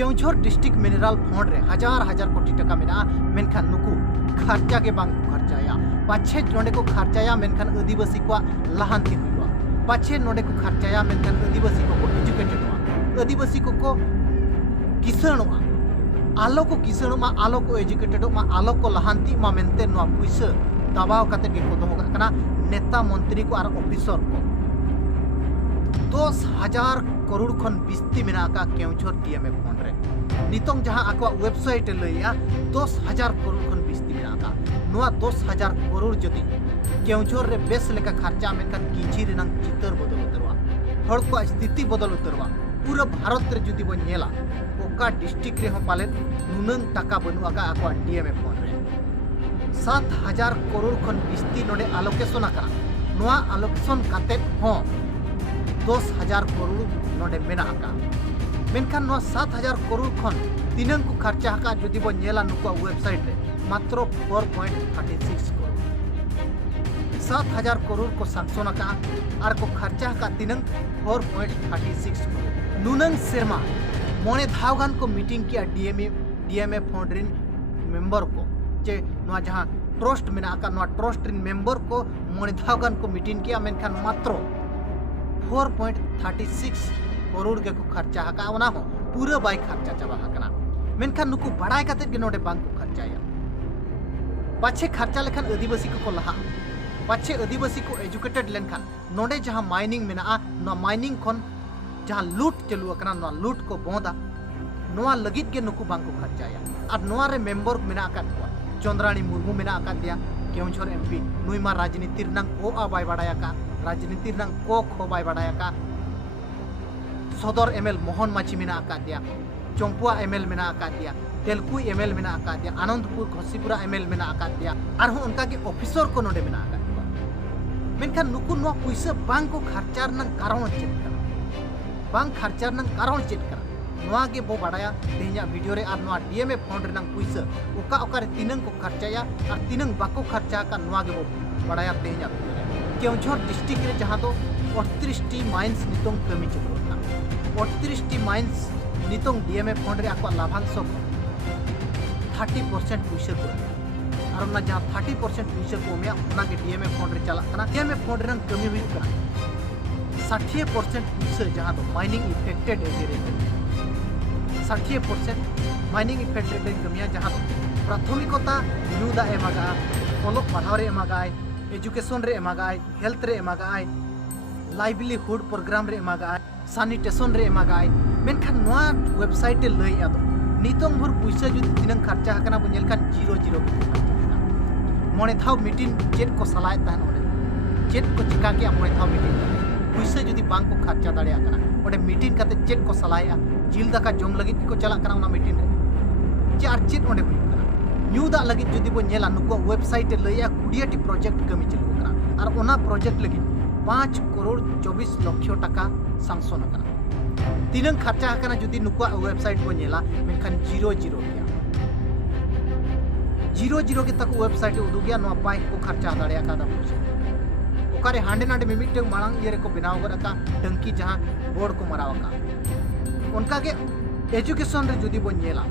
Keonjhar district mineral fund रे हजार हजार कोटी टका मेना मेनखान नुकु खर्चा के बांग को खर्चाया पाछे नोडे को खर्चाया मेनखान आदिवासी को लाहांति हुआ पाछे नोडे को खर्चाया मेनखान आदिवासी को एजुकेटेड हुआ आदिवासी को किसणवा आलो को किसणमा आलो को एजुकेटेड मा आलो को लाहांति मा मेनते नो पुइसा दबाव काते के को दोहो कना नेता मंत्री को और ऑफिसर को 10,000 करोड़ खन बिस्ती मेना का केउझर डीएमए फंड रे नितोंग जहां आको वेबसाइट लैया 10,000 करोड़ खन बिस्ती मेना का नोआ 10,000 करोड़ जदि केउझर रे बेस लेका खर्चा मेनखान किछि रेनांग चितर बदल उतरवा हड़ को स्थिति बदल उतरवा पूरा भारत रे जदि बन नेला ओका डिस्ट्रिक्ट रे हो पाले नुनंग टाका बनु आका आको डीएमए फंड रे 7,000 करोड़ खन बिस्ती नोडे आलोकेशन आका नोआ आलोकेशन काते हो 10,000 करोड़ नोडे मेना आका मेनखान नोआ 7,000 करोड़ खन तिनंग को खर्चा आका जदि बन नेला नुको वेबसाइट रे मात्र 4.36 करोड़ 7,000 करोड़ को सांक्शन आका आर को खर्चा आका तिनंग 4.36 करोड़ नुनंग शर्मा मोने धावगान को मीटिंग किया डीएमए फंड रिन मेंबर को जे नोआ जहां ट्रस्ट मेना आका नोआ ट्रस्ट रिन मेंबर को मोने धावगान को मीटिंग किया मेनखान मात्र 4.36 करोड़ के को खर्चा हका ओना हो पूरा बाई खर्चा चाबा हकना मेनखान नुकु बड़ाई काते के नोडे बांग को खर्चाया पाछे खर्चा लेखान आदिवासी को लहा पाछे आदिवासी को एजुकेटेड लेनखान नोडे जहां माइनिंग मेना नो माइनिंग खन जहां लूट चलू अकना नो लूट को बोंदा नोआ लगित के नुकु बांग को खर्चाया और नोआ रे मेंबर मेना आका चंद्राणी मुर्मू मेना आका दिया केउझर एमपी नुईमा राजनीति रनंग ओ आ बाय बाडाया का राजनीति रंग को खो बाय बाडाया का सदर एमएल मोहन माची मेना आका दिया चंपुआ एमएल मेना आका दिया तेलकुई एमएल मेना आका दिया आनंदपुर घसीपुरा एमएल मेना आका दिया और हो उनका के ऑफिसर को नोडे मेना आका दिया मेनखान नुकु नो पैसा बांग को खर्चा रनंग कारण चेक करा बांग खर्चा रनंग कारण चेक करा नोआ के बो बाडाया तेहिया वीडियो रे और नोआ डीएमए फंड रनंग पैसा ओका ओका रे तिनंग को खर्चाया और तिनंग बाको खर्चा का नोआ के बो बाडाया तेहिया केउझर डिस्ट्रिक्ट रे जहां तो 38 टी माइंस नितोंग कमी चलो ना 38 टी माइंस नितोंग डीएमए फंड रे आको लाभांश 30% पैसा को और ना जहां 30% पैसा को में उना के डीएमए फंड रे चला कना डीएमए फंड रे कमी हुई कना 60% पैसा जहां तो माइनिंग इफेक्टेड एरिया रे 60% माइनिंग इफेक्टेड रे कमिया जहां प्राथमिकता न्यूदा एमागा पलक पढ़ाव रे एमागाय एजुकेशन रे एमागाय हेल्थ रे एमागाय लाइवलीहुड प्रोग्राम रे एमागाय सैनिटेशन रे एमागाय मेनखान नोआ वेबसाइट लई आदो नितोंग भर पैसा जुदी तिनंग खर्चा हकना बनेल खान 0 के खर्चा मोने थाव मीटिंग चेट को सलाय तान ओडे चेट को चिका के मोने थाव मीटिंग पैसा जुदी बांग को खर्चा दाड़े आकना ओडे मीटिंग काते चेट को सलाया जिल दाका जम लगी को चला कना ओना मीटिंग रे जे आर चेट ओडे हुई न्यूदा लगी जुदी बो नेला नुको वेबसाइट लैया 20 प्रोजेक्ट कमी चलू कना और ओना प्रोजेक्ट लगी 5 करोड़ 24 लाख टका सांक्शन कना तीनंग खर्चा कना जुदी नुको वेबसाइट बो नेला मेनखान 0 गया 0 के तक वेबसाइट उदु गया नो पाई को खर्चा दाड़िया का पैसा ओकारे हांडे नाडे मिमिट मांग ये को बनाव गरका टंकी जहां बोर्ड को मराव का उनका के एजुकेशन रे जुदी बो नेला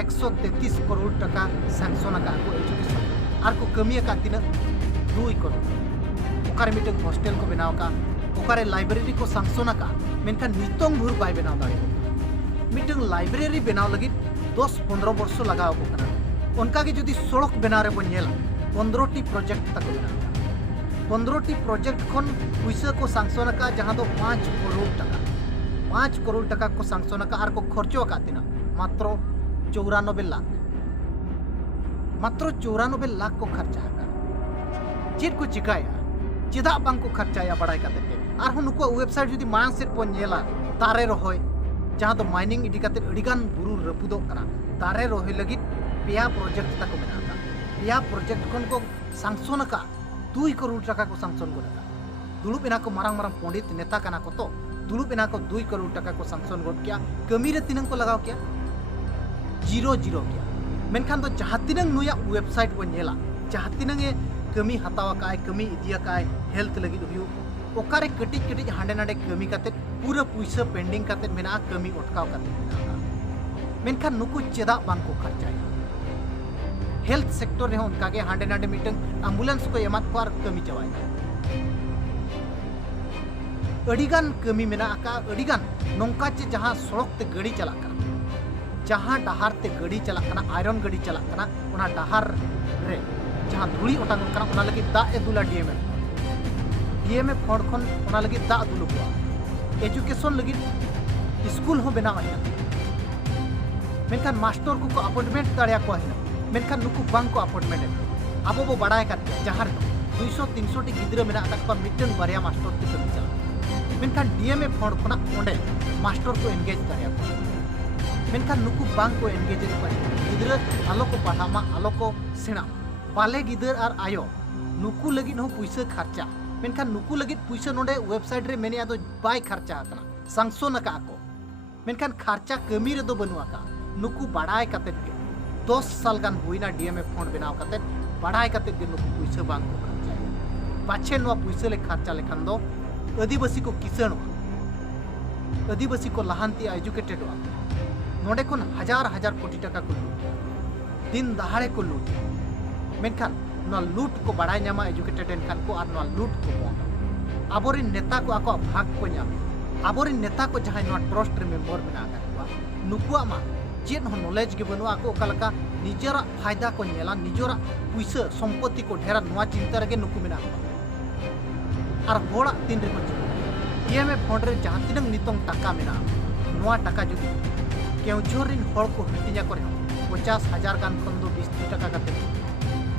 133 करोड़ टका सैंक्शन का को एजुकेशन और को कमी का तीन 2 करोड़ ओकारे मिटन हॉस्टल को बनाव का ओकारे लाइब्रेरी को सैंक्शन का मेनखान नितोंग भूर बाय बनाव दाड़े मिटन लाइब्रेरी बनाव लगी 10-15 वर्ष लगाव को कना उनका के जुदी सड़क बनाव रे बनेला 15 टी प्रोजेक्ट तक बनाव 15 टी प्रोजेक्ट खन पैसा को सैंक्शन का जहां तो 5 करोड़ टका को सैंक्शन का और को खर्चो का तीना मात्र 94 लाख को खर्चा है चेट को चिकाया चेदा बांग को खर्चाया बड़ाई काते के और हो नुको वेबसाइट जुदी मांग सेट पन नेला तारे रहोय जहां तो माइनिंग इडी काते अडिगान बुरु रपुदो कना तारे रहोय लगी पेया प्रोजेक्ट तक मेना पेया प्रोजेक्ट खन को सैंक्शन का 2 करोड़ टका को सैंक्शन को लगा दुलुप इना को मारंग मारंग पंडित नेता कना को तो दुलुप इना को 2 करोड़ टका को सैंक्शन गोट किया कमी रे तिनंग को लगाव किया 0 किया मेनखान तो जहां तिनंग नुया वेबसाइट बो नेला जहां तिनंग कमी हतावा काय कमी इदिया काय हेल्थ लगी हुयु ओकारे कटिज कटिज हांडे नाडे कमी काते पूरा पैसा पेंडिंग काते मेना कमी अटकाव काते मेना मेनखान नुकु चेदा बांग को खर्चाया हेल्थ सेक्टर रे उनका के हांडे नाडे मीटिंग एम्बुलेंस को एमात को आर कमी चवाया अडिगान कमी मेना का अडिगान नोंका चे जहां सड़क ते गाड़ी चला कना जहां डहार ते गाड़ी चला कना आयरन गाड़ी चला कना उना डहार रे जहां धुली ओटांग कना उना लगी दा ए दुला डीएमए फंड खन उना लगी दा दुलु को एजुकेशन लगी स्कूल हो बेना आया मेनखान मास्टर को अपॉइंटमेंट दाड़िया को है मेनखान नुकु बांग को अपॉइंटमेंट अब बो बड़ाय करते जहां 200-300 टी गिद्रा मेना तक मिटन बारिया मास्टर के कमी चला मेनखान डीएमए फंड खना ओंडे मास्टर को एंगेज दाड़िया को मेनखान नुकु बांग को एंगेज गिद्रा आलो को पढ़ामा आलो को सेना बाले गिद्र और आयो नुकु लगी हो पैसा खर्चा मेनखान नुकु लगी पैसा नोडे वेबसाइट रे मेने आदो बाय खर्चा कना सांसोन का को मेनखान खर्चा कमी रे दो बनुआ का नुकु बड़ाय कते के 10 साल गान हुईना डीएमए फंड बनाव कते बड़ाय कते के नुकु पैसा बांग को खर्चा पाछे नो पैसा ले खर्चा लेखान दो आदिवासी को किसान आदिवासी को लहांती एजुकेटेड नोडे कोन हजार कोटी टका को दिन दहाड़े को लूट मेनखान नो लूट को बड़ाय नामा एजुकेटेड एनखान को और नो लूट को बंद आबोरिन नेता को आको भाग को नाम आबोरिन नेता को जहां नो ट्रस्ट रे मेंबर मेना का नुकुआ मा चेन हो नॉलेज के बनुआ को ओकालका निजरा फायदा को नेला निजरा पैसा संपत्ति को ढेरा नोआ चिंता रे नुकु मेना और होड़ा तीन रे को डीएमए फंड रे जहां तिनंग नितंग टाका मेना नोआ टाका जुदी केउझोरिन होड़ को हटिया करे 50,000 गान खन दो 20 टाका कते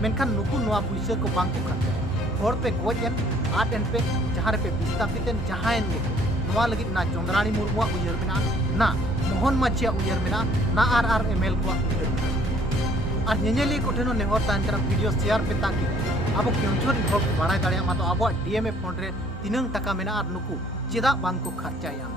मेनखान नुकु नोआ पैसा को बांग को खर्चा होड़ पे गोजन आट एन पे जहां रे पे विस्थापितन जहां एन नोआ लगी ना चंद्राणी मुर्मुआ उयर मेना ना मोहन माझिया उयर मेना ना आर एमएल को उयर मेना और नेनेली कोठेनो नेहर तान करा वीडियो शेयर पे ताकि अब केउझोरिन होड़ को बाड़ाय दाड़िया मा तो अब डीएमए फंड रे 3 टाका मेना और नुकु चेदा बांग को खर्चाया